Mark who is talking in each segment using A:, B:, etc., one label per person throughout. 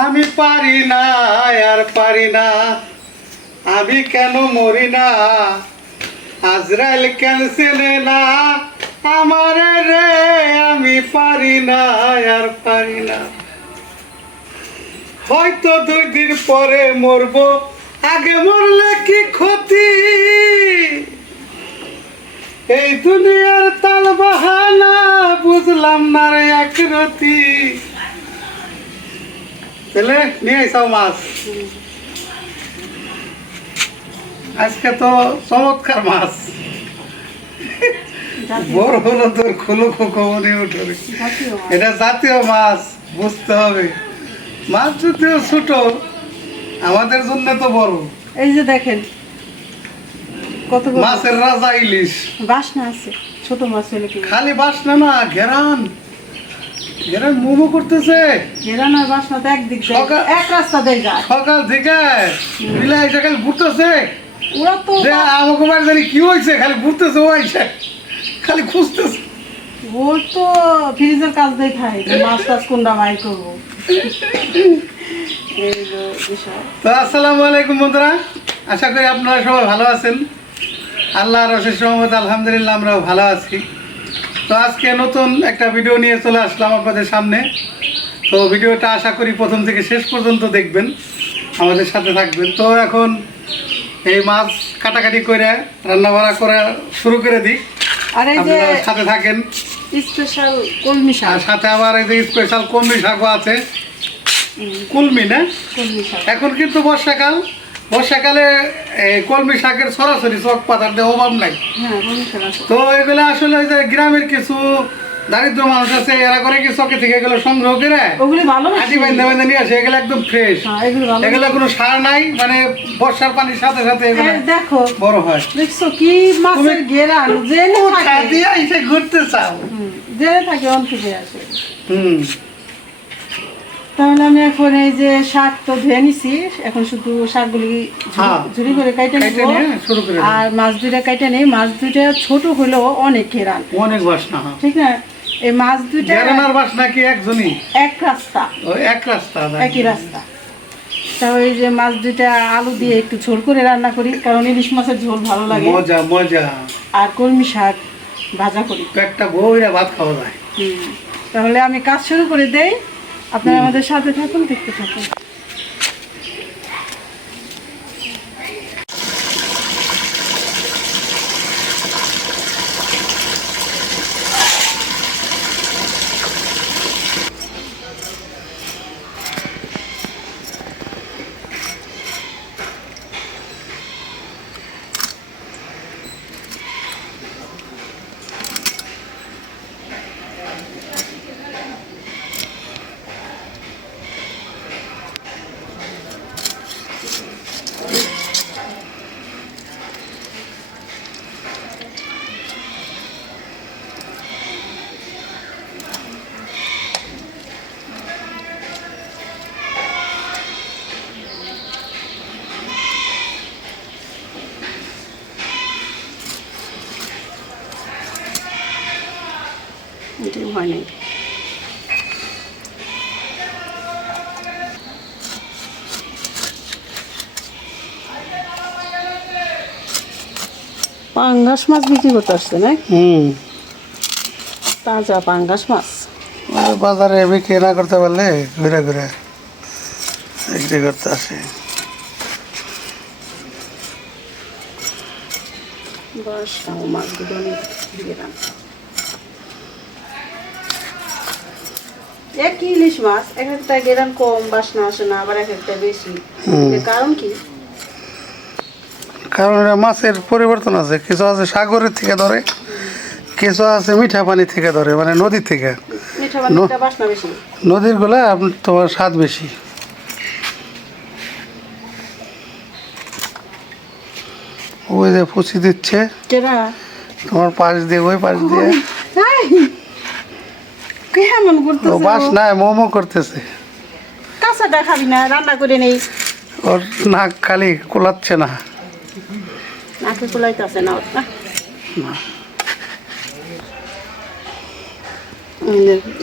A: আমি পারি না, আর পারি না। আমি কেন মরি না? আজরাইল চেনে না? আমার রে, আমি পারি না, আর পারি না। হয়তো দুই দিন পরে মরবো, আগে মরলে কি ক্ষতি? এই দুনিয়ার তাল বাহানা বুঝলাম না রে একরতি তাহলে নিয়ে মাছ। আজকে তো চমৎকার মাছ। বড় হলো তোর খুলো খোকমনি। এটা জাতীয় মাছ বুঝতে হবে। মাছ যদিও ছোট আমাদের জন্য তো বড়।
B: এই যে দেখেন কত
A: মাছের রাজা ইলিশ।
B: বাসনা আছে ছোট মাছ হলে
A: খালি বাস না না ঘেরান। ঘেরান মোমো করতেছে।
B: ঘেরান আর বাসনা একদিক
A: সকাল-
B: এক রাস্তা দিয়ে যায়।
A: সকাল থেকে বিলা এসে খালি ঘুরতেছে।
B: ওরা তো
A: যে আমাকে বাড়ি জানি কি হয়েছে খালি ঘুরতেছে ও আইসে। খালি খুঁজতেছে।
B: ওর তো ফ্রিজের কাজ দিয়ে যে মাছ টাছ কোনটা বাই করব?
A: তো আসসালামু আলাইকুম বন্ধুরা আশা করি আপনারা সবাই ভালো আছেন। আল্লাহ রসের সহমত আলহামদুলিল্লাহ আমরাও ভালো আছি। তো আজকে নতুন একটা ভিডিও নিয়ে চলে আসলাম আপনাদের সামনে। তো ভিডিওটা আশা করি প্রথম থেকে শেষ পর্যন্ত দেখবেন আমাদের সাথে থাকবেন। তো এখন এই মাছ কাটাকাটি করে রান্না বাড়া করে শুরু করে দিই।
B: আর এই যে
A: সাথে থাকেন।
B: স্পেশাল কলমি শাক।
A: সাথে আবার এই যে স্পেশাল কলমি শাকও আছে। কুলমি না? এখন কিন্তু বর্ষাকাল। বর্ষাকালে এই কলমি শাকের সরাসরি চক পাতার দিয়ে অভাব নাই।
B: হ্যাঁ
A: তো এগুলো আসলে যে গ্রামের কিছু দারিদ্র মানুষ আছে এরা করে কি চকে থেকে এগুলো সংগ্রহ করে
B: ওগুলি ভালো
A: আটি বাইন্দা বাইন্দা নিয়ে আসে এগুলো একদম ফ্রেশ
B: হ্যাঁ এগুলি
A: কোনো সার নাই মানে বর্ষার পানির সাথে সাথে
B: দেখো
A: বড় হয়।
B: দেখছ কি মাছের ঘেরান জেনে থাকে।
A: ঘুরতে চাও।
B: জেনে থাকে অন থেকে আসে।
A: হুম।
B: তাহলে আমি এখন এই যে শাক তো ধুয়ে নিছি। এখন শুধু শাকগুলি ঝুরি-
A: হ্যাঁ।
B: করে কাইটে নেব। আর মাছ দুইটা কাইটে নেই। মাছ দুইটা ছোট হলেও অনেক
A: অনেক বাসনা
B: ঠিক না? এই মাছ দুইটা
A: বাসনা কি একজনই?
B: এক রাস্তা।
A: এক রাস্তা
B: একই রাস্তা। তা ওই যে মাছ দুইটা আলু দিয়ে একটু ঝোল করে রান্না করি কারণ ইলিশ মাছের ঝোল ভালো লাগে।
A: মজা মজা।
B: আর কলমি শাক ভাজা করি।
A: একটা বউরা ভাত খাওয়া যায়।
B: তাহলে আমি কাজ শুরু করে দেই। আপনারা আমাদের সাথে থাকুন দেখতে থাকুন। ভয় নেই। পাঙ্গাস মাছ বিক্রি করতে আসছে না?
A: হুম।
B: তাজা পাঙ্গাস মাছ।
A: বাজারে বিক্রি না করতে পারলে ঘুরে ঘুরে বিক্রি করতে আসে।
B: বস মাছ দুটো অনেক দিলাম এক ইলিশ মাছ এক একটা গেরান কম বাসনা আসে না আবার এক একটা বেশি। কারণ কি?
A: কারণ এটা মাছের পরিবর্তন আছে কিছু আছে সাগরের থেকে ধরে কিছু আছে মিঠা পানি থেকে ধরে মানে নদী থেকে। নদীরগুলা তোমার স্বাদ বেশি। ওই যে ফুচি দিচ্ছে তোমার পাশ দিয়ে ওই পাশ দিয়ে।
B: কেমন করতেছে?
A: বাস? নাই মোমো করতেছে।
B: কাঁচাটা খাবি না রান্না করে নেই।
A: ওর নাক খালি কোলাচ্ছে না।
B: নাকে কুলাইতেছে না ওর না।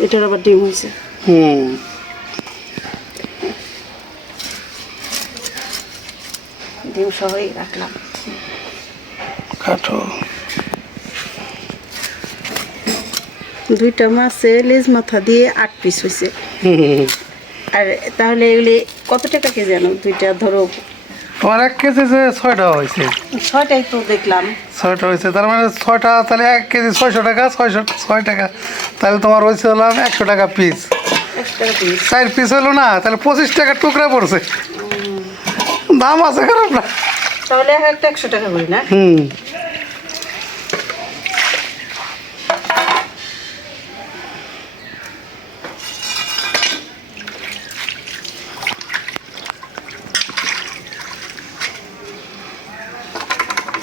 B: এটার আবার ডিম হয়েছে
A: হুম।
B: ডিম সহই রাখলাম।
A: কাটো।
B: দুইটা মাছে লেজ মাথা দিয়ে আট পিস হয়েছে আর তাহলে এগুলি কত টাকা কেজি জানো দুইটা ধরো।
A: তোমার এক কেজি যে ছয়টা হয়েছে
B: ছয়টাই তো দেখলাম।
A: ছয়টা হয়েছে তার মানে ছয়টা তাহলে এক কেজি ছয়শো টাকা ছয়শো ছয় টাকা। তাহলে তোমার হয়েছে হলো একশো টাকা পিস
B: পিস
A: চার পিস হলো না তাহলে পঁচিশ টাকা টুকরা পড়ছে। দাম আছে খারাপ না।
B: তাহলে এক একটা একশো টাকা করি না?
A: হুম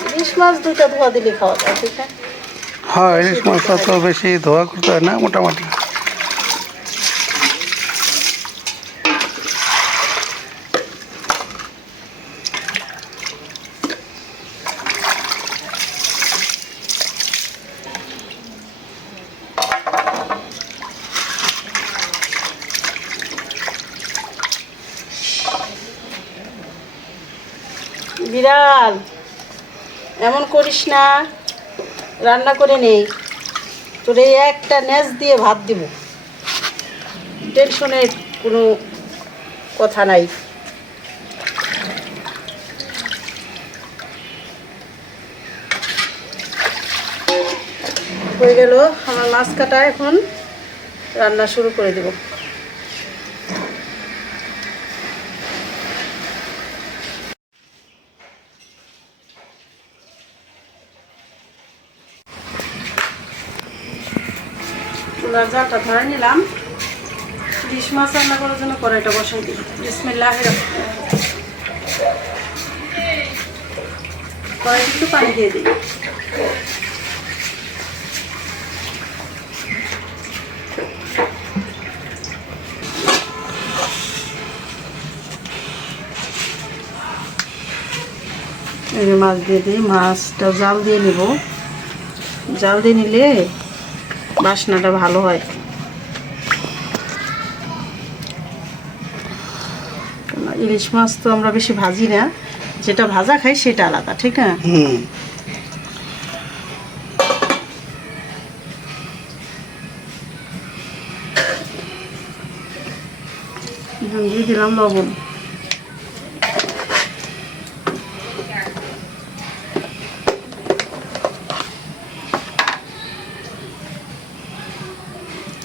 B: ইলিশ মাছ দুইটা ধোয়া দিলে খাওয়া যায় ঠিক না
A: হ্যাঁ ইলিশ মাছটা তো বেশি ধোয়া করতে হয় না মোটামুটি।
B: বিড়াল! এমন করিস না, রান্না করে নেই। তোর এই একটা ন্যাচ দিয়ে ভাত দিব। টেনশনের কোনো কথা নাই। হয়ে গেল আমার মাছ কাটা এখন। রান্না শুরু করে দেব। জালটা ধরে নিলাম। ইলিশ মাছ রান্না করার জন্য কড়াইটা বসাই দিই। বিসমিল্লাহ কড়াই একটু পানি দিয়ে দিই। মাছ দিয়ে দিই, মাছটা জাল দিয়ে নিব। জাল দিয়ে নিলে বাসনাটা ভালো হয়। ইলিশ মাছ তো আমরা বেশি ভাজি না যেটা ভাজা খাই সেটা আলাদা ঠিক না?
A: হুম।
B: দিয়ে দিলাম লবণ।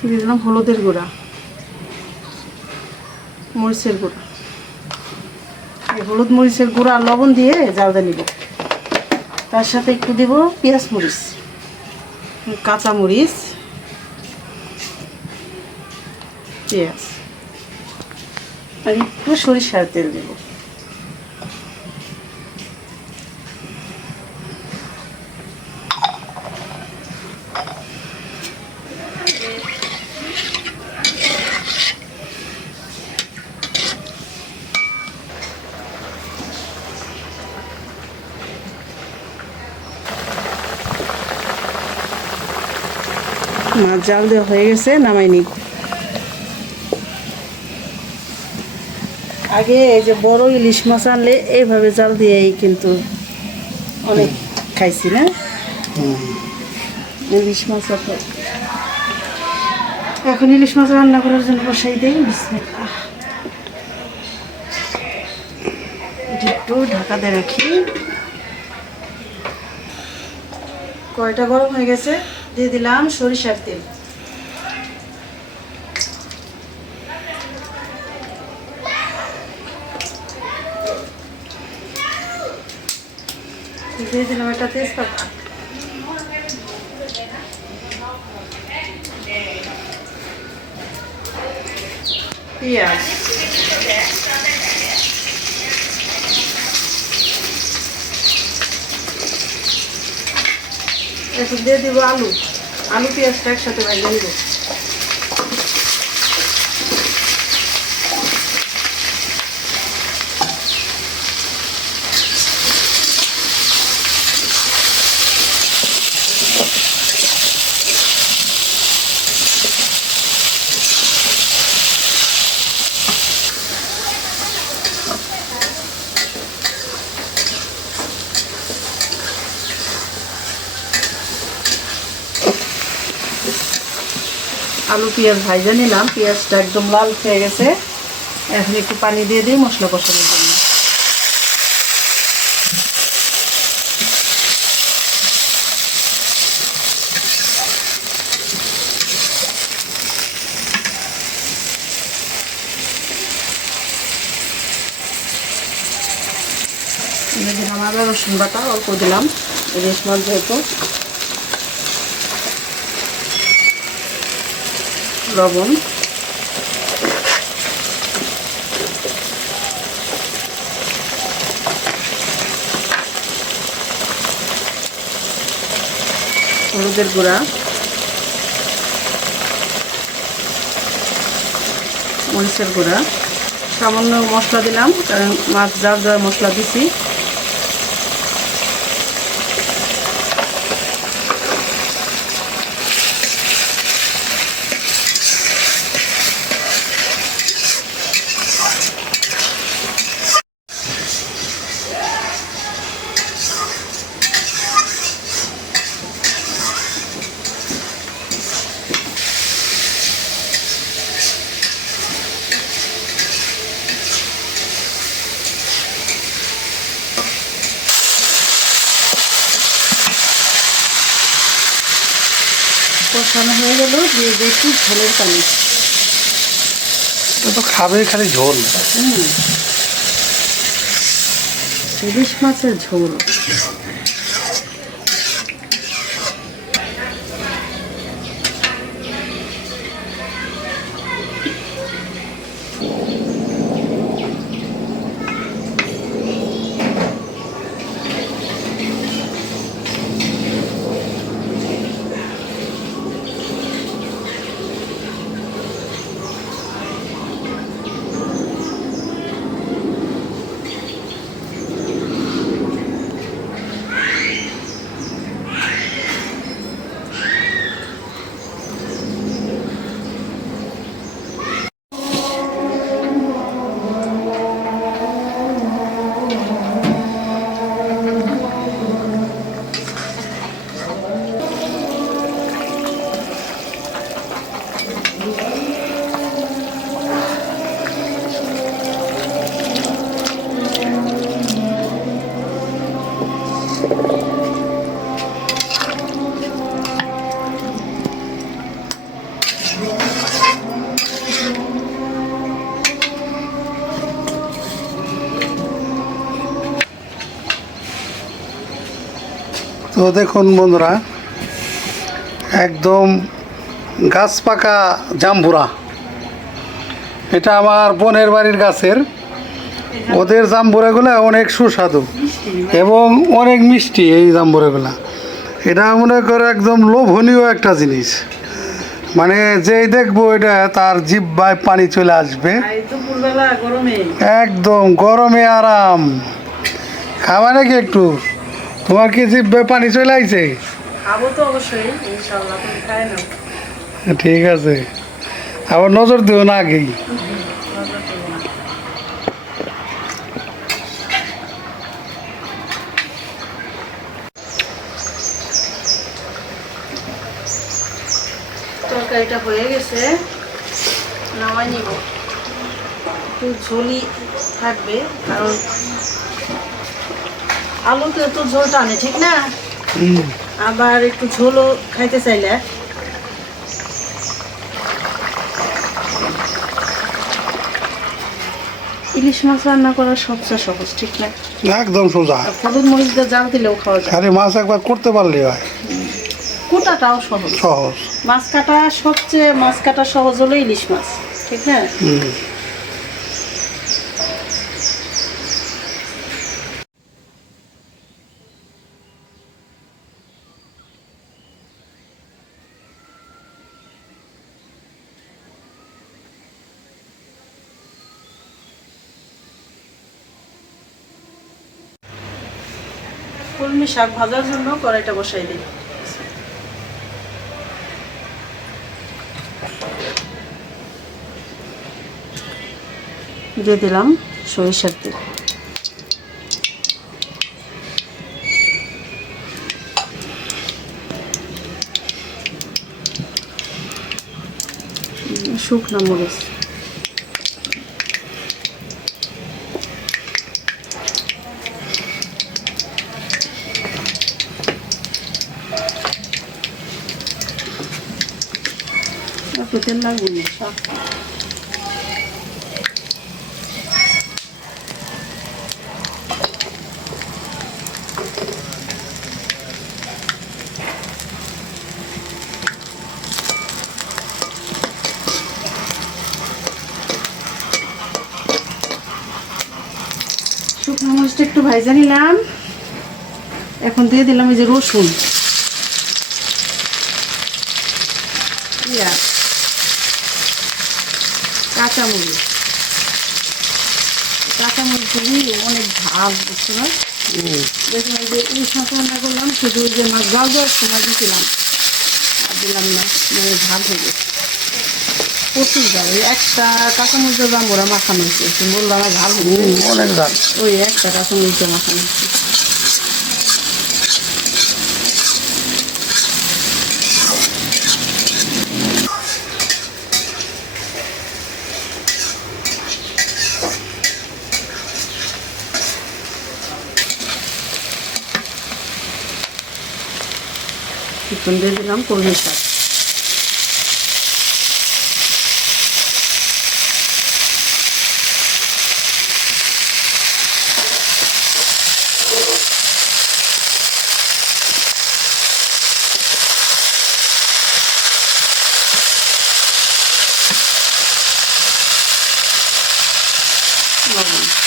B: দিয়ে দিলাম হলুদের গুঁড়া, মরিচের গুঁড়া। এই হলুদ মরিচের গুঁড়া আর লবণ দিয়ে জালদা নিব। তার সাথে একটু দিব পেঁয়াজ মরিচ, কাঁচা মরিচ, পেঁয়াজ। আর একটু সরিষার তেল দেব। মাছ জাল দেওয়া হয়ে গেছে নামাই নিব আগে এই যে বড় ইলিশ মাছ আনলে এইভাবে জাল দিয়েই কিন্তু অনেক খাইছি না? ইলিশ মাছ এখন ইলিশ মাছ রান্না করার জন্য বসাই দিই একটু ঢাকা দিয়ে রাখি। কয়টা গরম হয়ে গেছে? দিয়ে দিলাম সরিষার তেল। দিয়ে দিলাম একটা তেজপাতা। পেঁয়াজ। এখন দিয়ে দিব আলু। আলু পেঁয়াজটা একসাথে ভাজিয়ে নিব। আলু, পেঁয়াজ ভাইজা নিলাম। পেঁয়াজটা একদম লাল হয়ে গেছে। এখন একটু পানি দিয়ে দিই মশলা কষানোর জন্য। দিলাম আদা রসুন বাটা, অল্প দিলাম। মাছ যেহেতু লবণ। হলুদের গুঁড়া। মরিচের গুঁড়া। সামান্য মশলা দিলাম কারণ মাছ যার যার মশলা দিছি। কষানো হয়ে গেল দিয়ে দেখি ঝোলের পানি।
A: এটা তো খাবে খালি ঝোল।
B: হুম। ইলিশ মাছের ঝোল।
A: তো দেখুন বন্ধুরা একদম গাছ পাকা জাম্বুরা এটা আমার বোনের বাড়ির গাছের। ওদের জাম্বুরাগুলো অনেক সুস্বাদু এবং অনেক মিষ্টি এই জাম্বুরাগুলা এটা মনে করো একদম লোভনীয় একটা জিনিস। মানে যেই দেখব এটা তার জিব্বায় পানি চলে আসবে। একদম গরমে আরাম। খাবা নাকি একটু? তোমার কি পানি চলে আইছে?
B: খাব তো অবশ্যই ইনশাল্লাহ তুমি খাই নাও।
A: ঠিক আছে। আবার নজর দিও না আগেই।
B: তরকারিটা হয়ে গেছে নামাই নিব। একটু ঝোলই থাকবে কারণ আলুতে তো ঝোল টানে ঠিক না? আবার একটু ঝোলও খাইতে চাইলে। ইলিশ মাছ রান্না করা সবচেয়ে সহজ ঠিক না?
A: একদম সোজা।
B: আর হলুদ মরিচ দিয়ে জাল দিলেও খাওয়া যায়।
A: মাছ একবার করতে পারলে হয়।
B: কোটাটাও সহজ।
A: সহজ।
B: মাছ কাটা সবচেয়ে মাছ কাটা সহজ হলো ইলিশ মাছ ঠিক না? শাক ভাজার জন্য কড়াইটা বসাই দিই। দিয়ে দিলাম সরিষার তেল। শুকনো মরিচ একটু তেল লাগবে না শুকনো মরিচটা একটু ভাইজা নিলাম। এখন দিয়ে দিলাম এই যে রসুন। পেঁয়াজ কাঁচামরিচ। কাঁচামরিচগুলি অনেক ঝাল বুঝছ না? দেখুন যে এই শাক রান্না করলাম শুধু যে মাছ জল জল সময় দিয়েছিলাম আর দিলাম না মানে ঝাল হয়ে গেছে। প্রচুর ঝাল ওই একটা কাঁচামরিচের দাম ওরা মাখানো হয়েছে। বললাম ঝাল হয়েছে।
A: অনেক দাম
B: ওই একটা কাঁচামরিচ মাখানো হয়েছে। চিকন দিয়ে দিলাম কলমি শাক লবণ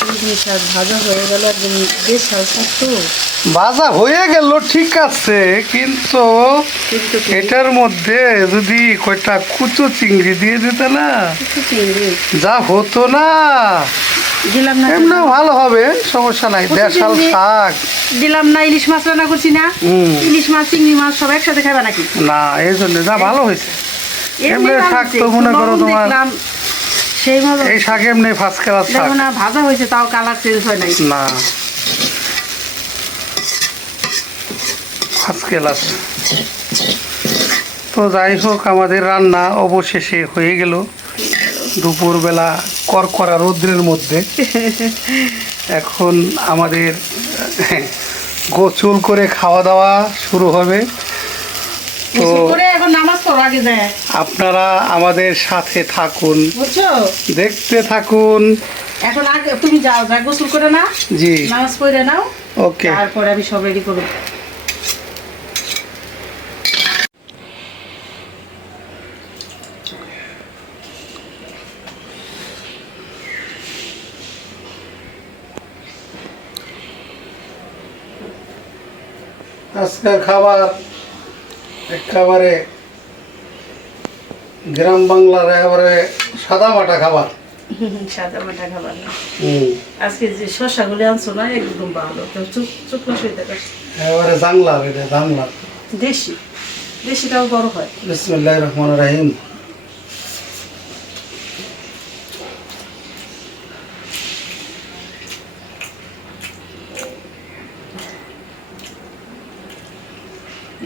B: শাক ভাজা হয়ে গেল একদম বেশ শাক শাক তো
A: ভাজা হয়ে গেল ঠিক আছে কিন্তু এটার মধ্যে যদি কয়টা কুচো চিংড়ি দিয়ে দিতে না যা হতো না।
B: দিলাম না
A: এমনি ভালো হবে সমস্যা নাই। দেশাল শাক।
B: দিলাম না ইলিশ মাছ রান্না করছি না। ইলিশ মাছ চিংড়ি মাছ সব একসাথে খাবে নাকি?
A: না এই জন্য যা ভালো হয়েছে। এমনি শাক তো মনে করো তোমার-
B: সেই মজা
A: এই শাক এমনি ফার্স্ট ক্লাস শাক।
B: দেখো না ভাজা হয়েছে তাও কালার চেঞ্জ হয় নাই।
A: না। ফার্স্ট ক্লাস তো যাই হোক আমাদের রান্না অবশেষে হয়ে গেল। দুপুরবেলা করকরা রৌদ্রের মধ্যে। এখন আমাদের গোচুল করে খাওয়া দাওয়া শুরু হবে। তো
B: গোসল করে এখন নামাজ পড়ো আগে
A: আপনারা আমাদের সাথে থাকুন।
B: বুঝছ?
A: দেখতে থাকুন।
B: এখন আগে তুমি যাও যা গোসল করে না
A: জি।
B: নামাজ পড়ে নাও।
A: ওকে।
B: তারপরে আমি সব রেডি করব।
A: আজকের খাবার একেবারে গ্রাম বাংলার একেবারে সাদা মাটা খাবার
B: সাদা মাটা খাবার আজকে যে শশাগুলি আনছো না একদম ভালো। তো চুপ চুপ
A: একেবারে জাংলা এটা জাংলা
B: দেশি। দেশিটাও বড় হয়।
A: বিসমুল্লাহ রহমান রাহিম।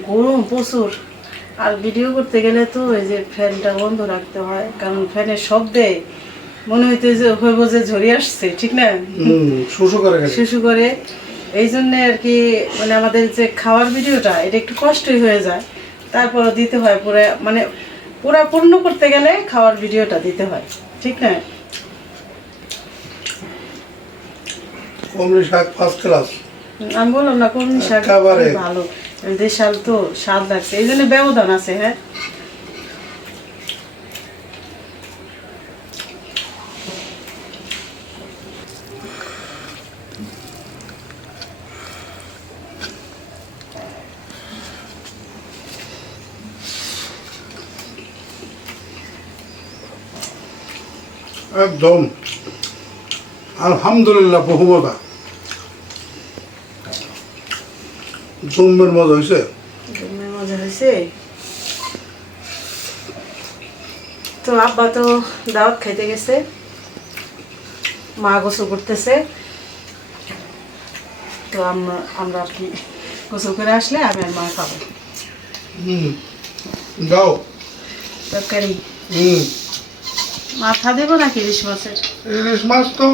B: গরম প্রচুর। আর ভিডিও করতে গেলে তো এই যে ফ্যানটা বন্ধ রাখতে হয় কারণ ফ্যানের শব্দে মনে হইতে যে হইব যে ঝরি আসছে ঠিক না?
A: শুশু করে
B: শিশু করে। এই জন্য আর কি মানে আমাদের যে খাওয়ার ভিডিওটা এটা একটু কষ্টই হয়ে যায়। তারপর দিতে হয় পুরো মানে পুরা পূর্ণ করতে গেলে খাওয়ার ভিডিওটা দিতে হয় ঠিক না?
A: কমলি শাক ফার্স্ট ক্লাস
B: আমি বললাম না কোন শাক ভালো। দেশাল তো স্বাদ লাগছে। এই জন্য ব্যবধান আছে হ্যাঁ?
A: একদম। আলহামদুলিল্লাহ বহুমতা জম্মের মজা হয়েছে
B: জন্মের মজা হয়েছে তো আব্বা তো দাওয়াত খাইতে গেছে। মা গোসল করতেছে। তো আমরা আমরা আর কি গোসল করে আসলে আমি আর মা খাব।
A: হুম যাও
B: তরকারি।
A: হুম।
B: মাথা দেবো নাকি ইলিশ মাছের?
A: ইলিশ মাছ তো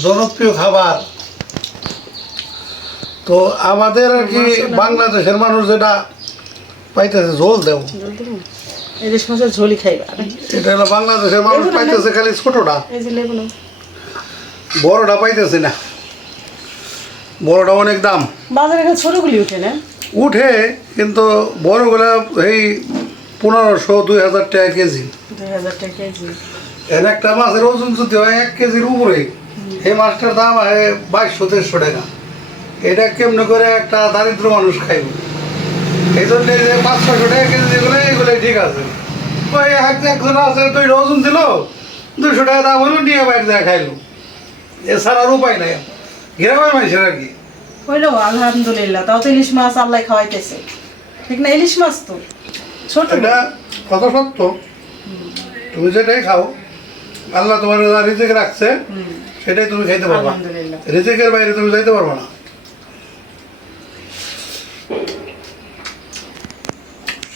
A: জনপ্রিয় খাবার। তো আমাদের আর কি বাংলাদেশের মানুষ যেটা পাইতেছে ঝোল দেও।
B: দেবো? ইলিশ মাছের ঝোলই খাইবা।
A: এটা হলো বাংলাদেশের মানুষ পাইতেছে খালি ছোটটা। বড়টা পাইতেছে না। বড়টা অনেক দাম।
B: বাজারে ছোটগুলি উঠে না?
A: উঠে কিন্তু বড়গুলা এই পনেরোশো দুই হাজার টাকা কেজি।
B: দুই হাজার টাকা কেজি।
A: একটা মাছের ওজন যদি হয় এক কেজির উপরে। এই মাছটার দাম বাইশশো দেড়শো টাকা। এটা কেমনি করে একটা দারিদ্র মানুষ খাইব? এই জন্য যে পাঁচ ছশো টাকা কেজি যেগুলো এগুলো ঠিক আছে। ওই এক একজন আছে দুইটা ওজন দিল দুশো টাকা দাম হলো নিয়ে বাইরে দেওয়া খাইলো। এছাড়া আর উপায় নাই। গ্রামের মানুষের আর কি।
B: হইল আলহামদুলিল্লাহ। তাও তো ইলিশ মাছ আল্লাহ খাওয়াইতেছে। ঠিক না? ইলিশ মাছ তো। ছোট।
A: কত সত্য। তুমি যেটাই খাও আল্লাহ তোমার যা রিজিক রাখছে সেটাই তুমি খাইতে পারবা।
B: আলহামদুলিল্লাহ।
A: রিজিকের বাইরে তুমি যাইতে পারবে না।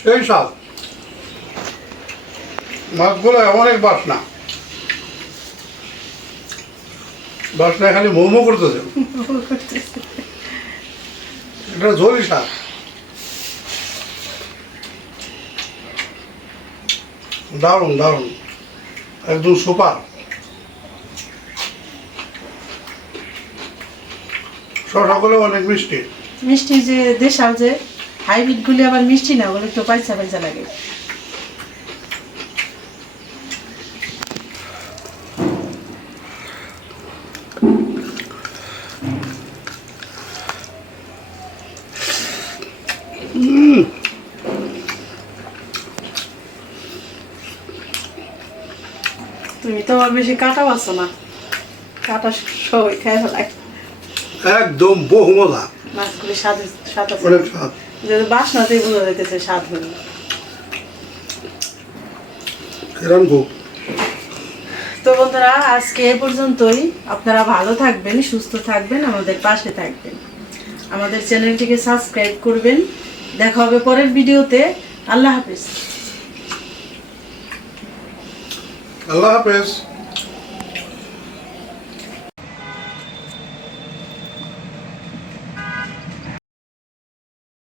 A: সেই সব। মাছগুলো অনেক বাসনা। বাসনা খালি মোমো করতেছে। এটা ঝোলি শাক। দারুণ দারুণ। একদম সুপার। সকলে অনেক মিষ্টি।
B: মিষ্টি যে দেশাল যে হাইব্রিড গুলি আবার মিষ্টি না, ওগুলো একটু পাইসা পাইসা লাগে। তুমি তো আর বেশি কাটাও আছো না। কাটা সবাই খাই ফেলায়
A: একদম বহু মজা
B: মাছগুলি স্বাদ স্বাদ আছে।
A: অনেক স্বাদ।
B: যদি বাসনাতেই বোঝা যাইতেছে স্বাদ হলো
A: কিরণ খুব
B: তো বন্ধুরা আজকে এ পর্যন্তই। আপনারা ভালো থাকবেন সুস্থ থাকবেন আমাদের পাশে থাকবেন। আমাদের চ্যানেলটিকে সাবস্ক্রাইব করবেন। দেখা হবে পরের ভিডিওতে। আল্লাহ হাফিজ।
A: আল্লাহ হাফেজ